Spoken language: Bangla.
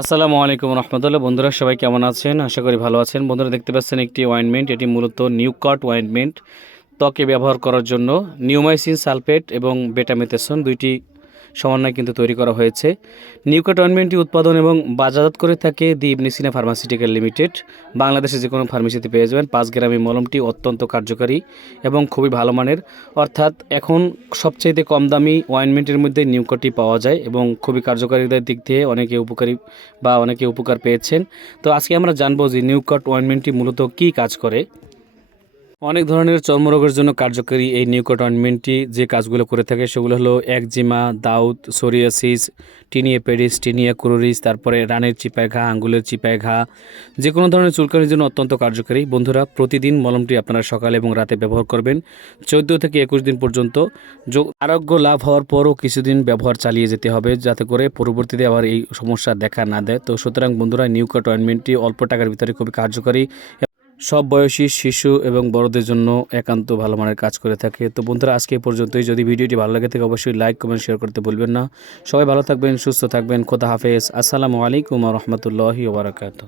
আসসালামু আলাইকুম রহমতুল্লাহ। বন্ধুরা, সবাই কেমন আছেন? আশা করি ভালো আছেন। বন্ধুরা, দেখতে পাচ্ছেন একটি অয়েন্টমেন্ট এটি মূলত নিউ কাট ওয়াইনমেন্ট ত্বকে ব্যবহার করার জন্য নিউমাইসিন সালফেট এবং বেটামেথেসন, দুইটি সমন্বয় কিন্তু তৈরি করা হয়েছে। নিউকাট উৎপাদন এবং বাজারজাত করে থাকে দি ইবনিসিনা ফার্মাসিউটিক্যাল লিমিটেড। বাংলাদেশে যে কোনো ফার্মেসিতে পেয়ে যাবেন পাঁচ গ্রামী মলমটি, অত্যন্ত কার্যকারী এবং খুবই ভালো মানের। অর্থাৎ এখন সবচাইতে কম দামি ওয়াইনমেন্টের মধ্যে নিউকটি পাওয়া যায় এবং খুবই কার্যকারিতার দিক দিয়ে অনেকে উপকারী বা অনেকে উপকার পেয়েছেন। তো আজকে আমরা জানব যে নিউকট ওয়াইনমেন্টটি মূলত কী কাজ করে। অনেক ধরনের চর্মরোগের জন্য কার্যকরী এই নিউকট অয়েনমেন্টটি যে কাজগুলো করে থাকে সেগুলো হলো একজিমা, দাউদ, psoriasis, tinea pedis, tinea cruris, তারপরে রানের চিপায় ঘা আঙ্গুলের চিপায় ঘা যে কোনো ধরনের চুলকানির জন্য অত্যন্ত কার্যকরী। বন্ধুরা, প্রতিদিন মলমটি আপনারা সকালে এবং রাতে ব্যবহার করবেন। চোদ্দ থেকে একুশ দিন পর্যন্ত আরোগ্য লাভ হওয়ার পরও কিছুদিন ব্যবহার চালিয়ে যেতে হবে, যাতে করে পরবর্তীতে আবার এই সমস্যা দেখা না দেয়। তো সুতরাং বন্ধুরা নিউকট অয়েনমেন্টটি অল্প টাকার ভিতরে খুবই কার্যকরী সব বয়সী শিশু এবং বড়দের জন্য একান্ত ভালো মানের কাজ করে থাকে। তো বন্ধুরা, আজকে পর্যন্তই। যদি ভিডিওটি ভালো লাগে থাকে, অবশ্যই লাইক কমেন্ট শেয়ার করতে ভুলবেন না। সবাই ভালো থাকবেন, সুস্থ থাকবেন। খোদা হাফেজ। আসসালামু আলাইকুম রহমতুল্লাহি ওবরাকাতু